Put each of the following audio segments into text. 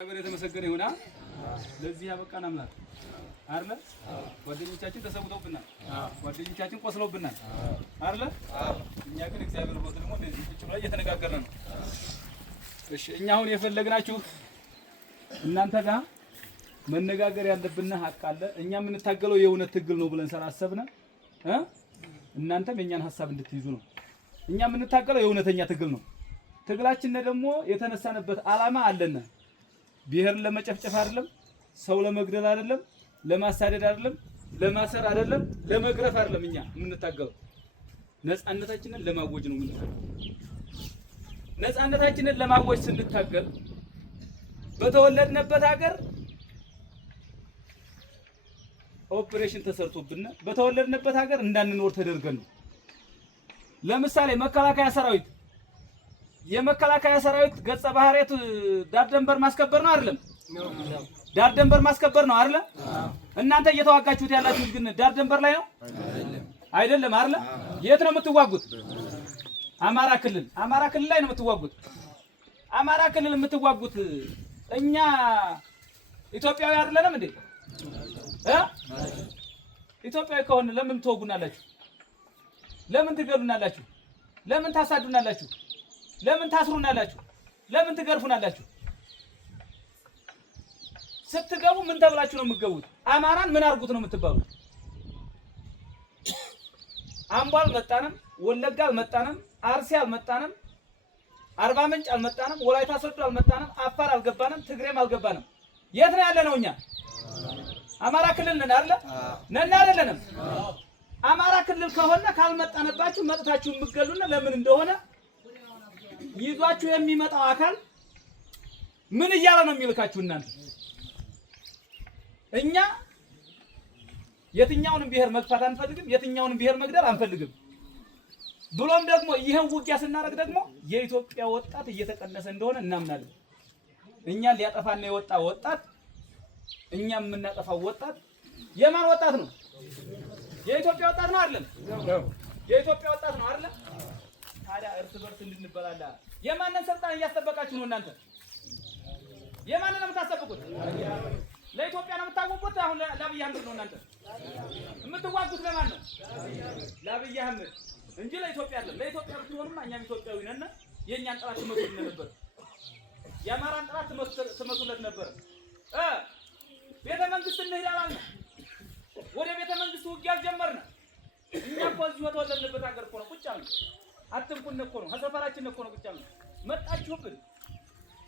እግዚአብሔር የተመሰገነ ይሁን። ለዚህ ያበቃን አምላክ አይደለ? ጓደኞቻችን ተሰውተውብናል፣ ጓደኞቻችን ቆስለውብናል አይደለ? እኛ ግን እግዚአብሔር ወደ ደግሞ እንደዚህ ቁጭ ብለን እየተነጋገርን ነው። እሺ እኛ አሁን የፈለግናችሁ እናንተ ጋር መነጋገር ያለብን ሀቅ አለ። እኛ የምንታገለው የእውነት ትግል ነው ብለን ስላሰብን እናንተም የኛን ሐሳብ እንድትይዙ ነው። እኛ የምንታገለው የእውነተኛ ትግል ነው። ትግላችን ደግሞ የተነሳንበት ዓላማ አለና ብሔር ለመጨፍጨፍ አይደለም፣ ሰው ለመግደል አይደለም፣ ለማሳደድ አይደለም፣ ለማሰር አይደለም፣ ለመግረፍ አይደለም። እኛ የምንታገለው ነፃነታችንን ለማወጅ ነው የምንታገለው። ነፃነታችንን ለማወጅ ስንታገል በተወለድንበት ሀገር ኦፕሬሽን ተሰርቶብን በተወለድንበት ሀገር እንዳንኖር ተደርገን ነው። ለምሳሌ መከላከያ ሰራዊት የመከላከያ ሰራዊት ገጸ ባህሪያት ዳር ደንበር ማስከበር ነው አይደለም? ዳር ደንበር ማስከበር ነው አይደለ? እናንተ እየተዋጋችሁት ያላችሁት ግን ዳር ደንበር ላይ ነው አይደለም አይደለ? የት ነው የምትዋጉት? አማራ ክልል ላይ ነው የምትዋጉት። አማራ ክልል የምትዋጉት እኛ ኢትዮጵያዊ አይደለንም እንዴ? ኢትዮጵያዊ ከሆነ ለምን ትወጉናላችሁ? ለምን ትገሉናላችሁ? ለምን ታሳዱናላችሁ? ለምን ታስሩናላችሁ? ለምን ትገርፉናላችሁ? ስትገቡ ምን ተብላችሁ ነው የምትገቡት? አማራን ምን አርጉት ነው የምትባሉት? አምቦ አልመጣንም፣ ወለጋ አልመጣንም፣ አርሲ አልመጣንም፣ አርባ ምንጭ አልመጣንም፣ ወላይታ ሶዶ አልመጣንም፣ አፋር አልገባንም፣ ትግሬም አልገባንም። የት ነው ያለነው እኛ? አማራ ክልል ነን አይደል? ነን አይደለንም? አማራ ክልል ከሆነ ካልመጣነባችሁ መጥታችሁ የምትገሉና ለምን እንደሆነ ይዟችሁ የሚመጣው አካል ምን እያለ ነው የሚልካችሁ? እናንተ እኛ የትኛውንም ብሔር መግፋት አንፈልግም፣ የትኛውንም ብሔር መግደል አንፈልግም። ብሎም ደግሞ ይሄን ውጊያ ስናደርግ ደግሞ የኢትዮጵያ ወጣት እየተቀነሰ እንደሆነ እናምናለን። እኛን ሊያጠፋና የወጣ ወጣት እኛም የምናጠፋው ወጣት የማን ወጣት ነው? የኢትዮጵያ ወጣት ነው አይደል? የኢትዮጵያ ወጣት ነው አይደል? ታዲያ እርስ በርስ እንድንበላላ የማንን ስልጣን እያስጠበቃችሁ ነው እናንተ? የማንን ነው የምታስጠብቁት? ለኢትዮጵያ ነው የምታወቁት? አሁን ለአብይ አህመድ ነው እናንተ የምትዋጉት? ለማን ነው? ለአብይ አህመድ እንጂ ለኢትዮጵያ አይደለም። ለኢትዮጵያ ብትሆኑማ እኛም ኢትዮጵያዊ ነን። የእኛን ጥራት ትመቱልን ነበር። የአማራን ጥራት ትመቱለት ነበር። ቤተ መንግስት እንሄዳለን። ወደ ቤተ መንግስት ውጊያ ጀመርን። እኛ እኮ እዚህ በተወለድንበት ሀገር እኮ ነው ቁጭ ያልን። አትንኩን እኮ ነው ሀሰፈራችን እኮ ነው ቁጭ ያልን። መጣችሁብን።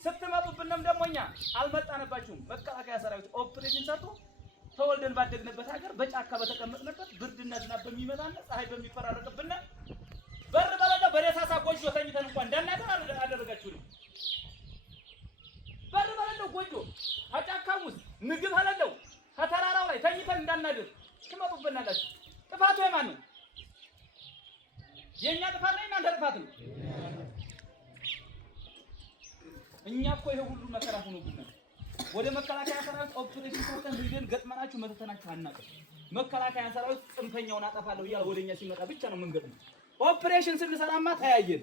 ስትመጡብንም ደግሞ እኛ አልመጣንባችሁም። መከላከያ ሰራዊት ኦፕሬሽን ሰርቶ ተወልደን ባደግንበት ሀገር በጫካ በተቀመጥንበት ብርድና ዝናብ በሚመጣና ፀሐይ በሚፈራረቅብን በር በለለ በደሳሳ ጎጆ ተኝተን እንኳን እንዳናደር አደረጋችሁ ነው። በር በለለው ጎጆ አጫካው ውስጥ ምግብ አለለው ከተራራው ላይ ተኝተን እንዳናደር ትመጡብናላችሁ። ጥፋቱ የማን ነው? የኛ ጥፋት ነው? እናንተ ጥፋት ነው? እኛ እኮ ይሄ ሁሉ መከራ ሆኖብናል። ወደ መከላከያ ሰራዊት ኦፕሬሽን ሰርተን ሄደን ገጥመናችሁ መተናችሁ አናውቅም። መከላከያ ሰራዊት ጽንፈኛውን አጠፋለሁ እያለ ወደኛ ሲመጣ ብቻ ነው የምንገጥመው። ኦፕሬሽን ስንሰራማ ተያየን።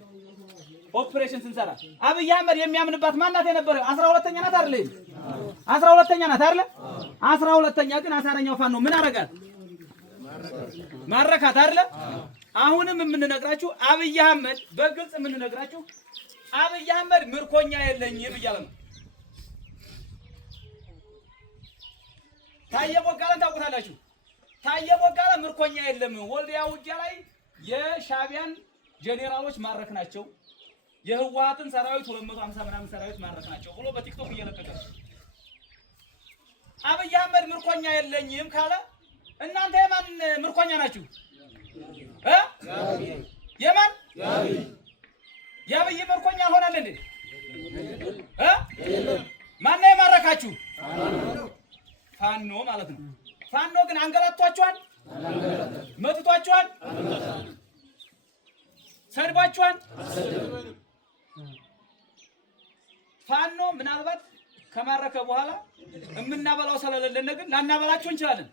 ኦፕሬሽን ስንሰራ አብይ አህመድ የሚያምንባት ማናት የነበረው? 12ኛ ናት አይደል? 12ኛ ናት አይደል? 12ኛ ግን አሳረኛው ፋኖ ምን አረጋት? ማረካት አይደል? አሁንም የምንነግራችሁ አብይ አህመድ በግልጽ የምንነግራችሁ አብይ አህመድ ምርኮኛ የለኝም እያለ ነው። ታየ ቦጋለን ታውቁታላችሁ። ታየ ቦጋለ ምርኮኛ የለም፣ ወልዲያ ውጊያ ላይ የሻቢያን ጄኔራሎች ማረክናቸው፣ የህወሓትን ሰራዊት 250 ምናምን ሰራዊት ማረክናቸው ብሎ በቲክቶክ እየለቀቀ አብይ አህመድ ምርኮኛ የለኝም ካለ እናንተ የማን ምርኮኛ ናችሁ? የማን የአብይ ምርኮኛ ሆናል እንዴ? ማን ነው የማረካችሁ? ፋኖ ማለት ነው። ፋኖ ግን አንገላቷችኋል፣ መትቷችኋል፣ ሰድባችኋል። ፋኖ ምናልባት ከማረከ በኋላ የምናበላው ስለሌለን ግን ላናበላችሁ እንችላለን።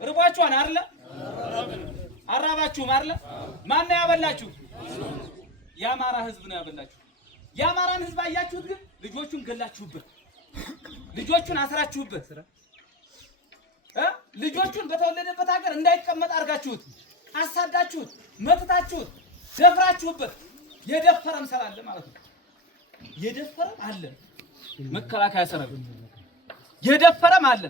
ርቧችኋል አይደለ? አራባችሁም አይደለ? ማን ነው ያበላችሁ? የአማራ ህዝብ ነው ያበላችሁ። የአማራን ህዝብ አያችሁት? ግን ልጆቹን ገላችሁበት። ልጆቹን አስራችሁበት ልጆቹን በተወለደበት ሀገር እንዳይቀመጥ አድርጋችሁት አሳዳችሁት መትታችሁት ደፍራችሁበት የደፈረም ሰራለ ማለት ነው። የደፈረም አለ መከላከያ ሰራዊት የደፈረም አለ።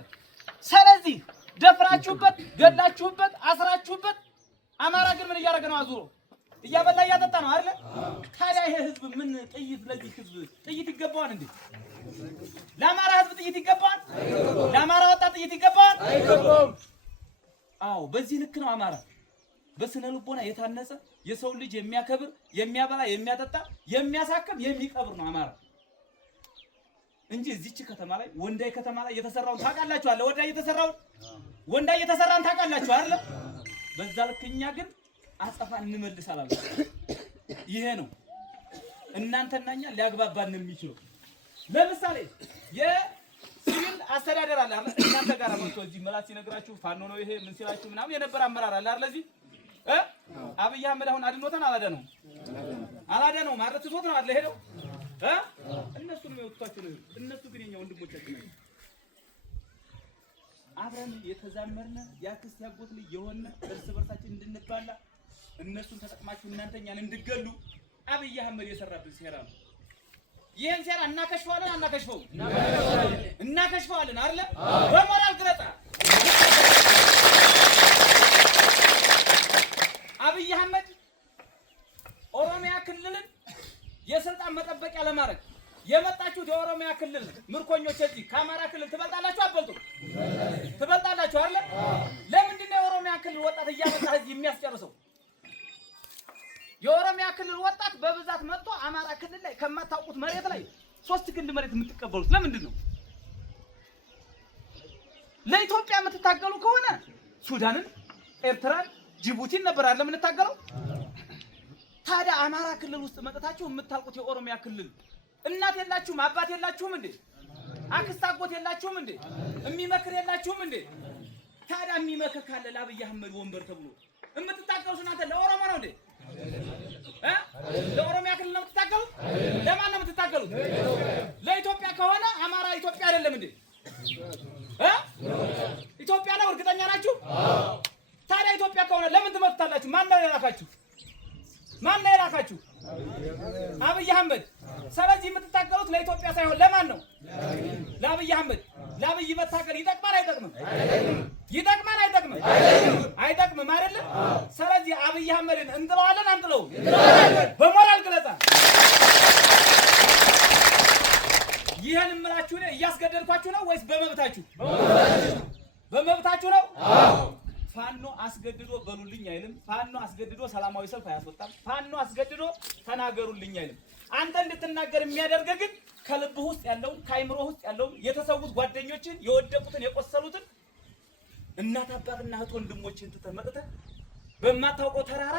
ስለዚህ ደፍራችሁበት ገላችሁበት አስራችሁበት አማራ ግን ምን እያደረገ ነው? አዙሮ እያበላ እያጠጣ ነው አይደል? ታዲያ ይሄ ህዝብ ምን ጥይት ለዚህ ህዝብ ጥይት ይገባዋል እንዴ? ለአማራ ህዝብ ጥይት ይገባዋል? ለአማራ ወጣት ጥይት ይገባዋል? አይገባውም። አዎ በዚህ ልክ ነው አማራ በስነ ልቦና የታነጸ የሰው ልጅ የሚያከብር የሚያበላ የሚያጠጣ የሚያሳክም የሚቀብር ነው አማራ እንጂ እዚች ከተማ ላይ ወንዳይ ከተማ ላይ የተሰራውን ታውቃላችሁ አለ ወንዳይ የተሰራን ታውቃላችሁ አይደል? በዛ ልክኛ ግን አጸፋ እንመልሳለን። ይሄ ነው እናንተናኛ ሊያግባባን የሚችለው። ለምሳሌ የሲቪል አስተዳደር አለ አይደል? እናንተ ጋር መጥቶ እዚህ መላስ ሲነግራችሁ ፋኖ ነው ይሄ ምን ሲላችሁ ምናምን የነበረ አመራር አለ አይደል? እዚህ አብይ አህመድ አሁን አድኖታን አላዳነው ማለት ትቶት ነው አይደል? ሄደው እነሱ ነው የወጣቸው ነው። እነሱ ግን የኛ ወንድሞቻችን ናቸው። አብረን የተዛመርነ ያክስት ያጎት ልጅ የሆነ እርስ በርሳችን እንድንባላ እነሱን ተጠቅማችሁ እናንተኛን እንድገሉ አብይ አህመድ የሰራብን ሴራ ነው። ይሄን ሴራ እናከሽፈዋለን እናከሽፈዋለን አይደል? በሞራል ግለጣ አብይ አህመድ ኦሮሚያ ክልልን የስልጣን መጠበቂያ ለማድረግ የመጣችሁት የኦሮሚያ ክልል ምርኮኞች እዚህ ከአማራ ክልል ትበልጣላችሁ አትበልጡም? ትበልጣላችሁ አይደል? ለምንድን ነው የኦሮሚያ ክልል ወጣት እያመጣ እዚህ የሚያስጨርሰው? የኦሮሚያ ክልል ወጣት በብዛት መጥቶ አማራ ክልል ላይ ከማታውቁት መሬት ላይ 3 ክንድ መሬት የምትቀበሉት ለምንድን ነው? ለኢትዮጵያ የምትታገሉ ከሆነ ሱዳንን፣ ኤርትራን፣ ጅቡቲን ነበር አይደል የምንታገለው? ታዲያ አማራ ክልል ውስጥ መጥታችሁ የምታውቁት የኦሮሚያ ክልል እናት የላችሁም? አባት የላችሁም እንዴ? አክስት አጎት የላችሁም እንዴ? የሚመክር የላችሁም እንዴ? ታዲያ የሚመክር ካለ ለአብይ አህመድ ወንበር ተብሎ የምትታገሉት እናንተ ለኦሮሞ ነው እንዴ? ለኦሮሚያ ክልል ነው የምትታገሉት? ለማን ነው የምትታገሉት? ለኢትዮጵያ ከሆነ አማራ ኢትዮጵያ አይደለም እንዴ? ኢትዮጵያ ነው። እርግጠኛ ናችሁ? ታዲያ ኢትዮጵያ ከሆነ ለምን ትመጣላችሁ? ማን ነው የላካችሁ? አብይ አህመድ። ስለዚህ የምትታገሉት ለኢትዮጵያ ሳይሆን ለማን ነው? ለአብይ አህመድ። ለአብይ መታገል ይጠቅማል አይጠቅምም? ይጠቅማል አይጠቅምም? አይጠቅምም አይደል? ስለዚህ አብይ አህመድን እንጥለዋለን አንጥለውም? በሞራል ግለጻ ይሄን እምላችሁ ነው። እያስገደድኳችሁ ነው ወይስ በመብታችሁ? በመብታችሁ ነው። ፋኖ አስገድዶ በሉልኝ አይልም። ፋኖ አስገድዶ ሰላማዊ ሰልፍ አያስወጣም። ፋኖ አስገድዶ ተናገሩልኝ አይልም። አንተ እንድትናገር የሚያደርግ ግን ከልብህ ውስጥ ያለውን ከአይምሮ ውስጥ ያለውን የተሰዉት ጓደኞችን የወደቁትን የቆሰሉትን እናት አባትና እህት ወንድሞችን ተመጥተህ በማታውቀው ተራራ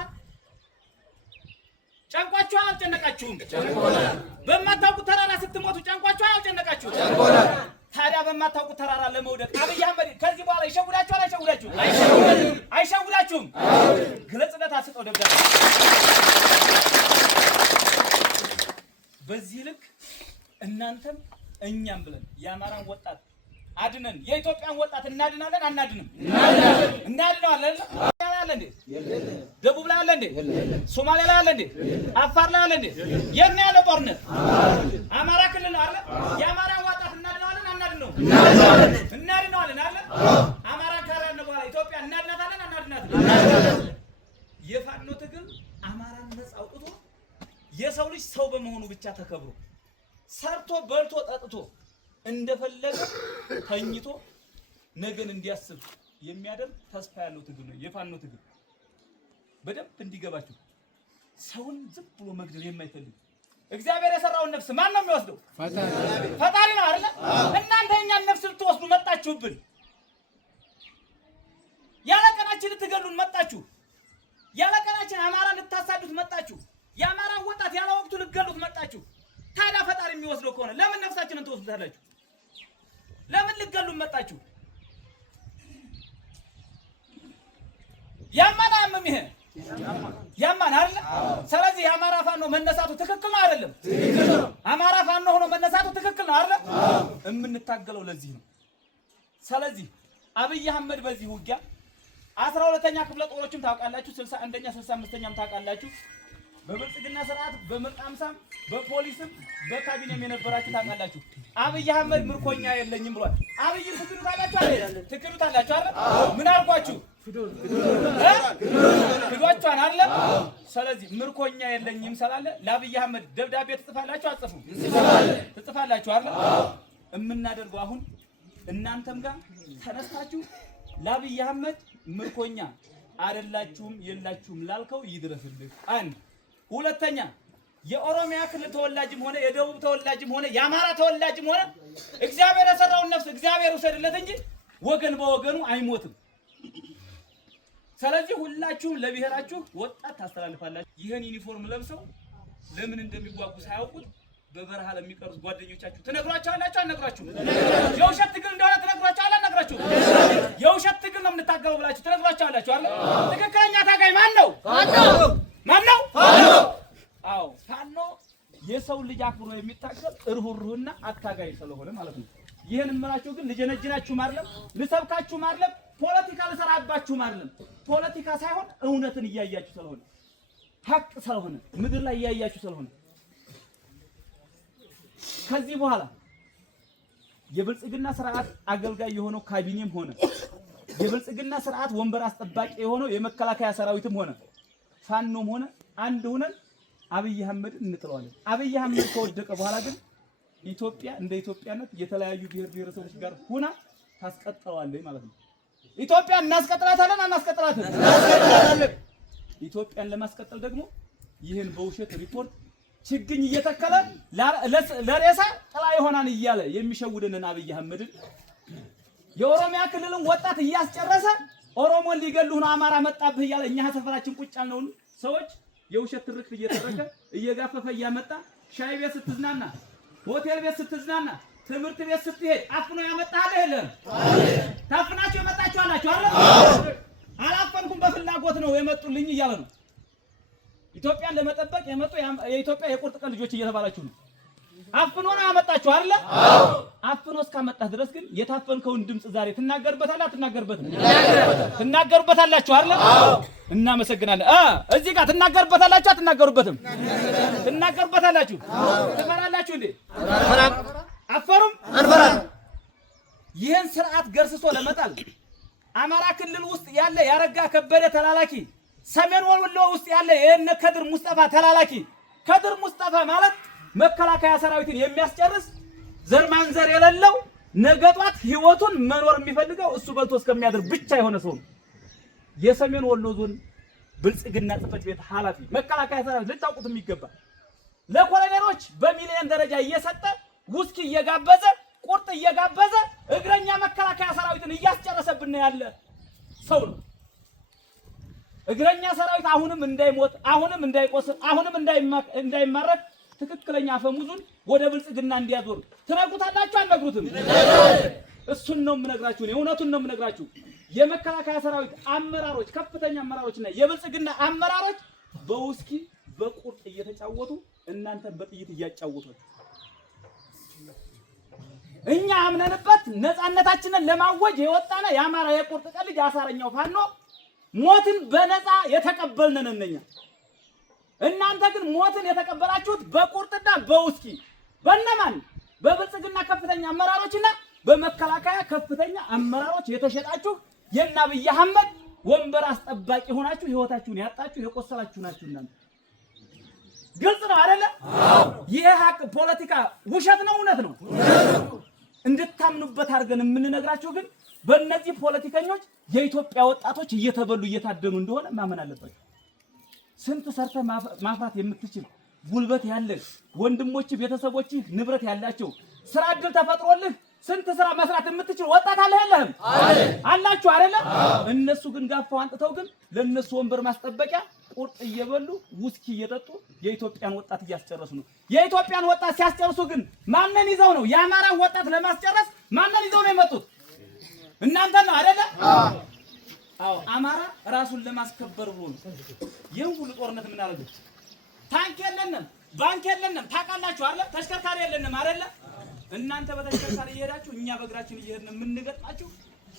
ጨንቋችሁ አልጨነቃችሁም? በማታውቁት ተራራ ስትሞቱ ጨንቋችሁ አልጨነቃችሁም? ታዲያ በማታውቁት ተራራ ለመውደቅ አብይ አህመድ ከዚህ በኋላ ይሸውዳችኋል? አይሸውዳችሁም? ግለጽነት አስጠው ደብዳቤ። በዚህ ልክ እናንተም እኛም ብለን የአማራን ወጣት አድነን የኢትዮጵያን ወጣት እናድናለን አናድንም? እናድነዋለን። አለ እንዴ? ደቡብ ላይ አለ እንዴ? ሶማሌ ላይ አለ እንዴ? አፋር ላይ አለ እንዴ? የት ነው ያለው ጦርነት? አማራ ክልል ነው አይደል? የአማራን ወጣት እናድነዋለን አናድነው? እናድነዋለን አይደል? አማራ ካራነ በኋላ ኢትዮጵያ እናድናታለን አናድናትም? የፋኖ ትግል አማራን ነፃ አውጥቶ የሰው ልጅ ሰው በመሆኑ ብቻ ተከብሮ ሰርቶ በልቶ ጠጥቶ እንደፈለገ ተኝቶ ነገን እንዲያስብ የሚያደርግ ተስፋ ያለው ትግል ነው የፋኖ ትግል። በደንብ እንዲገባችሁ ሰውን ዝም ብሎ መግደል የማይፈልግ እግዚአብሔር የሰራውን ነፍስ ማን ነው የሚወስደው? ፈጣሪ ነው አይደል? እናንተ የኛን ነፍስ ልትወስዱ መጣችሁብን። ያለ ቀናችን ልትገሉን መጣችሁ። ያለ ቀናችን አማራ ልታሳዱት መጣችሁ። የአማራ ወጣት ያለ ወቅቱ ልትገሉት መጣችሁ። ታዲያ ፈጣሪ የሚወስደው ከሆነ ለምን ነፍሳችንን ትወስዱታላችሁ? ለምን ልትገሉን መጣችሁ? ያማናም ይሄ ያማን አይደል? ስለዚህ የአማራ ፋኖ መነሳቱ ትክክል ነው አይደለም? አማራ ፋኖ ሆኖ መነሳቱ ትክክል ነው አይደል? የምንታገለው ለዚህ ነው። ስለዚህ አብይ አህመድ በዚህ ውጊያ 12ኛ ክፍለ ጦሮችም ታውቃላችሁ፣ 61ኛ 65ኛም ታውቃላችሁ። በብልጽግና ስርዓት በመቃምሳም በፖሊስም በካቢኔም የነበራችሁ ታውቃላችሁ። አብይ አህመድ ምርኮኛ የለኝም ብሏል። አብይ ትክሉታላችሁ አይደል? ትክሉታላችሁ አይደል? ምን አልኳችሁ? ክዷችኋን አይደል? ስለዚህ ምርኮኛ የለኝም ስላለ ለአብይ አህመድ ደብዳቤ ትጽፋላችሁ አትጽፉም? ትጽፋላችሁ አይደል? የምናደርገው አሁን እናንተም ጋር ተነስታችሁ ለአብይ አህመድ ምርኮኛ አይደላችሁም የላችሁም ላልከው ይድረስልህ። አንድ ሁለተኛ የኦሮሚያ ክልል ተወላጅም ሆነ የደቡብ ተወላጅም ሆነ የአማራ ተወላጅም ሆነ እግዚአብሔር የሰራውን ነፍስ እግዚአብሔር ውሰድለት እንጂ ወገን በወገኑ አይሞትም። ስለዚህ ሁላችሁም ለብሔራችሁ ወጣት ታስተላልፋላችሁ። ይህን ዩኒፎርም ለብሰው ለምን እንደሚዋጉ ሳያውቁት በበረሃ ለሚቀሩት ጓደኞቻችሁ ትነግሯቸዋላችሁ አልነግራችሁም? የውሸት ትግል እንደሆነ ትነግሯቸዋል አልነግራችሁም? የውሸት ትግል ነው የምንታገለው ብላችሁ ትነግሯቸዋላችሁ አይደል? ትክክለኛ ታጋይ ማን ነው? ማን ነው? አዎ ፋኖ የሰው ልጅ አክብሮ የሚታገል እርሁሩህና አታጋይ ስለሆነ ማለት ነው። ይሄን እምላችሁ ግን ልጀነጅናችሁ አይደለም፣ ልሰብካችሁ አይደለም፣ ፖለቲካ ልሰራባችሁ አይደለም። ፖለቲካ ሳይሆን እውነትን እያያችሁ ስለሆነ ሀቅ ስለሆነ ምድር ላይ እያያችሁ ስለሆነ ከዚህ በኋላ የብልጽግና ስርዓት አገልጋይ የሆነው ካቢኔም ሆነ የብልጽግና ስርዓት ወንበር አስጠባቂ የሆነው የመከላከያ ሰራዊትም ሆነ ፋኖም ሆነ አንድ ሆነን አብይ አህመድን እንጥለዋለን። አብይ አህመድ ከወደቀ በኋላ ግን ኢትዮጵያ እንደ ኢትዮጵያነት የተለያዩ ብሔር ብሔረሰቦች ጋር ሆና ታስቀጥለዋለች ማለት ነው። ኢትዮጵያ እናስቀጥላታለን አናስቀጥላትም? እናስቀጥላታለን። ኢትዮጵያን ለማስቀጠል ደግሞ ይህን በውሸት ሪፖርት ችግኝ እየተከለ ለሬሳ ጥላ ይሆናል እያለ የሚሸውድንን አብይ አህመድን የኦሮሚያ ክልልን ወጣት እያስጨረሰ ኦሮሞን ሊገሉህ ነው አማራ መጣብህ እያለ እኛ ሰፈራችን ቁጭ ያልነውን ሰዎች የውሸት ትርክት እየተረከ እየጋፈፈ እያመጣ ሻይ ቤት ስትዝናና፣ ሆቴል ቤት ስትዝናና፣ ትምህርት ቤት ስትሄድ አፍኖ ያመጣህ የለም? ታፍናችሁ የመጣችሁ አላችሁ አይደል? አላፈንኩም በፍላጎት ነው የመጡልኝ እያለ ነው። ኢትዮጵያን ለመጠበቅ የመጡ የኢትዮጵያ የቁርጥ ቀን ልጆች እየተባላችሁ ነው። አፍኖ ነው ያመጣችሁ አይደል? አፍኖ እስካመጣህ ድረስ ግን የታፈንከውን ድምጽ ዛሬ ትናገርበታለህ አትናገርበትም? ትናገርበታላችሁ አይደል? እናመሰግናለን። እዚህ ጋር ትናገርበታላችሁ አትናገሩበትም? ትናገርበታላችሁ። ትፈራላችሁ እንዴ? አፈሩም አንፈራም። ይህን ስርዓት ገርስሶ ለመጣል አማራ ክልል ውስጥ ያለ ያረጋ ከበደ ተላላኪ፣ ሰሜን ወሎ ውስጥ ያለ የነ ከድር ሙስጠፋ ተላላኪ፣ ከድር ሙስጠፋ ማለት መከላከያ ሰራዊትን የሚያስጨርስ ዘር ማንዘር የሌለው ነገጧት ህይወቱን መኖር የሚፈልገው እሱ በልቶ እስከሚያድር ብቻ የሆነ ሰው ነው። የሰሜን ወሎ ዞን ብልጽግና ጽሕፈት ቤት ኃላፊ መከላከያ ሰራዊት ልታውቁት የሚገባ ለኮሎኔሎች በሚሊዮን ደረጃ እየሰጠ ውስኪ እየጋበዘ ቁርጥ እየጋበዘ እግረኛ መከላከያ ሰራዊትን እያስጨረሰብን ያለ ሰው ነው። እግረኛ ሰራዊት አሁንም እንዳይሞት፣ አሁንም እንዳይቆስል፣ አሁንም እንዳይማረክ ትክክለኛ አፈሙዙን ወደ ብልጽግና እንዲያዞር ትነግሩታላችሁ አልነግሩትም? እሱን ነው የምነግራችሁ፣ እውነቱን ነው የምነግራችሁ። የመከላከያ ሰራዊት አመራሮች፣ ከፍተኛ አመራሮችና የብልጽግና አመራሮች በውስኪ በቁርጥ እየተጫወቱ እናንተን በጥይት እያጫወቷችሁ እኛ አምነንበት ነፃነታችንን ለማወጅ የወጣነ የአማራ የቁርጥ ቀን ልጅ አሳረኛው ፋኖ ሞትን በነፃ የተቀበልነን እነኛ። እናንተ ግን ሞትን የተቀበላችሁት በቁርጥና በውስኪ በእነማን? በብልጽግና ከፍተኛ አመራሮችና በመከላከያ ከፍተኛ አመራሮች የተሸጣችሁ የእነ አብይ አህመድ ወንበር አስጠባቂ ሆናችሁ ህይወታችሁን ያጣችሁ የቆሰላችሁ ናችሁ እናንተ። ግልጽ ነው አይደለ? ይሄ ሀቅ ፖለቲካ ውሸት ነው እውነት ነው እንድታምኑበት አድርገን የምንነግራችሁ ግን በእነዚህ ፖለቲከኞች የኢትዮጵያ ወጣቶች እየተበሉ እየታደኑ እንደሆነ ማመን አለባችሁ። ስንት ሰርተ ማፍራት የምትችል ጉልበት ያለህ ወንድሞች ቤተሰቦች ንብረት ያላቸው ስራ እድል ተፈጥሮልህ ስንት ስራ መስራት የምትችል ወጣት አለ የለህም? አላችሁ አይደለ? እነሱ ግን ጋፋው አንጥተው ግን ለነሱ ወንበር ማስጠበቂያ ቁርጥ እየበሉ ውስኪ እየጠጡ የኢትዮጵያን ወጣት እያስጨረሱ ነው። የኢትዮጵያን ወጣት ሲያስጨርሱ ግን ማንን ይዘው ነው? የአማራን ወጣት ለማስጨረስ ማንን ይዘው ነው የመጡት? እናንተ ነው አይደለ? አዎ አማራ ራሱን ለማስከበር ብሎ ነው ይሄን ሁሉ ጦርነት የምናደርገው። ታንክ የለንም፣ ባንክ የለንም፣ ታውቃላችሁ አይደል? ተሽከርካሪ የለንም አይደል? እናንተ በተሽከርካሪ እየሄዳችሁ እኛ በእግራችን እየሄድን የምንገጥማችሁ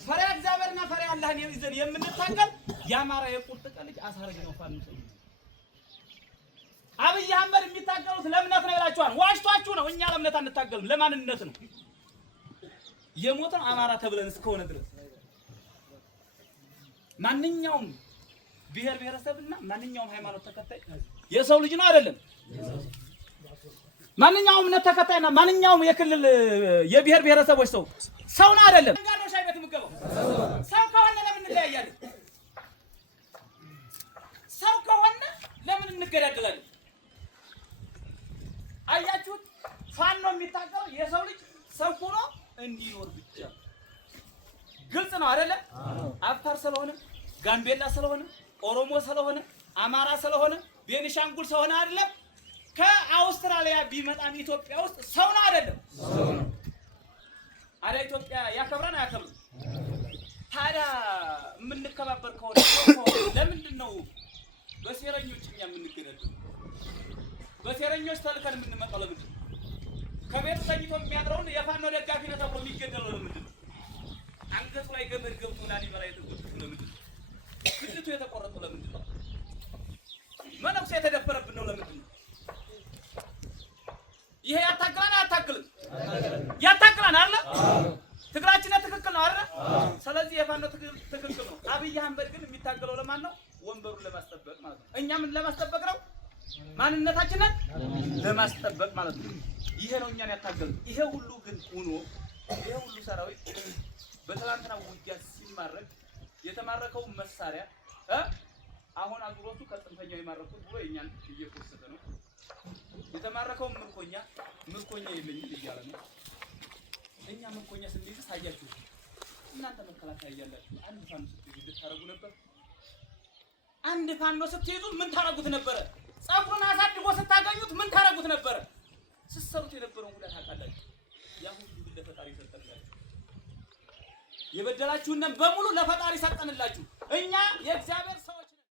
ፈሪያ እግዚአብሔርና ፈሪያ አላህን ይዘን የምንታገል የአማራ የቁርጥ ቀን ልጅ አሳረግ ነው ፋኖ። አብይ አህመድ የሚታገሉት ለእምነት ነው ይላችኋል። ዋሽቷችሁ ነው። እኛ ለእምነት አንታገልም፣ ለማንነት ነው። የሞተው አማራ ተብለን እስከሆነ ድረስ ማንኛውም ብሔር ብሔረሰብና ማንኛውም ሃይማኖት ተከታይ የሰው ልጅ ነው አይደለም? ማንኛውም እምነት ተከታይና ማንኛውም የክልል የብሔር ብሔረሰቦች ሰው ነው አይደለም? ጋር ነው ሻይ ቤት የምትገባው። ሰው ከሆነ ለምን እንለያያለን? ሰው ከሆነ ለምን እንገዳደላለን? አያችሁት? ፋኖ የሚታገለው የሰው ልጅ ሰው ሆኖ እንዲኖር ብቻ። ግልጽ ነው አይደለ? አፋር ስለሆነ፣ ጋምቤላ ስለሆነ፣ ኦሮሞ ስለሆነ፣ አማራ ስለሆነ፣ ቤኒሻንጉል ስለሆነ አይደለም። ከአውስትራሊያ ቢመጣም ኢትዮጵያ ውስጥ ሰው ነው አይደለም? አረ ኢትዮጵያ ያከብራን አያከብርም? ታዲያ የምንከባበር ከሆነ ለምንድን ነው በሴረኞች እኛ የምንገደለው? በሴረኞች ተልከን የምንመጣው ለምንድን ነው? ከቤት ተኝቶ የሚያድረውን የፋኖ ደጋፊ ነው ተብሎ የሚገደለው ለምንድን ነው? አንገቱ ላይ ገመድ ገብቶ ላሊበላ የተጎተተው ለምንድን ነው? ብልቱ የተቆረጠው ለምንድን ነው? መነኩሴ የተደፈረብን ነው ለምንድን ነው? ይሄ ያታግላን አያታግልም? ያታግላን አይደል? ትግላችን ትክክል ነው አይደል? ስለዚህ የፋኖ ትክክል ነው። አብይ አህመድ ግን የሚታገለው ለማን ነው? ወንበሩን ለማስጠበቅ ማለት ነው። እኛ ምን ለማስጠበቅ ነው? ማንነታችንን ለማስጠበቅ ማለት ነው። ይሄ ነው እኛን ያታገሉ። ይሄ ሁሉ ግን ሆኖ ይሄ ሁሉ ሰራዊት በትናንትና ውጊያ ሲማረክ የተማረከው መሳሪያ አሁን አግሮቱ ከጥንተኛው የማረኩት ብሎ የኛን እየቆሰተ ነው። የተማረከው ምርኮኛ የለኝም እያለ ነው። እኛ ምርኮኛ ስንይዝ ታያችሁ። እናንተ መከላከያ እያላችሁ አንድ ፋኖ ስትይዙ ታረጉ ነበር። አንድ ፋኖ ስትይዙ ምን ታረጉት ነበረ? ጸጉሩን አሳድጎ ስታገኙት ምን ታረጉት ነበረ? ስትሰሩት የነበረውን ጉዳት ታውቃላችሁ። ያ ሁሉ ግን ለፈጣሪ ሰጠንላችሁ። የበደላችሁን በሙሉ ለፈጣሪ ሰጠንላችሁ። እኛ የእግዚአብሔር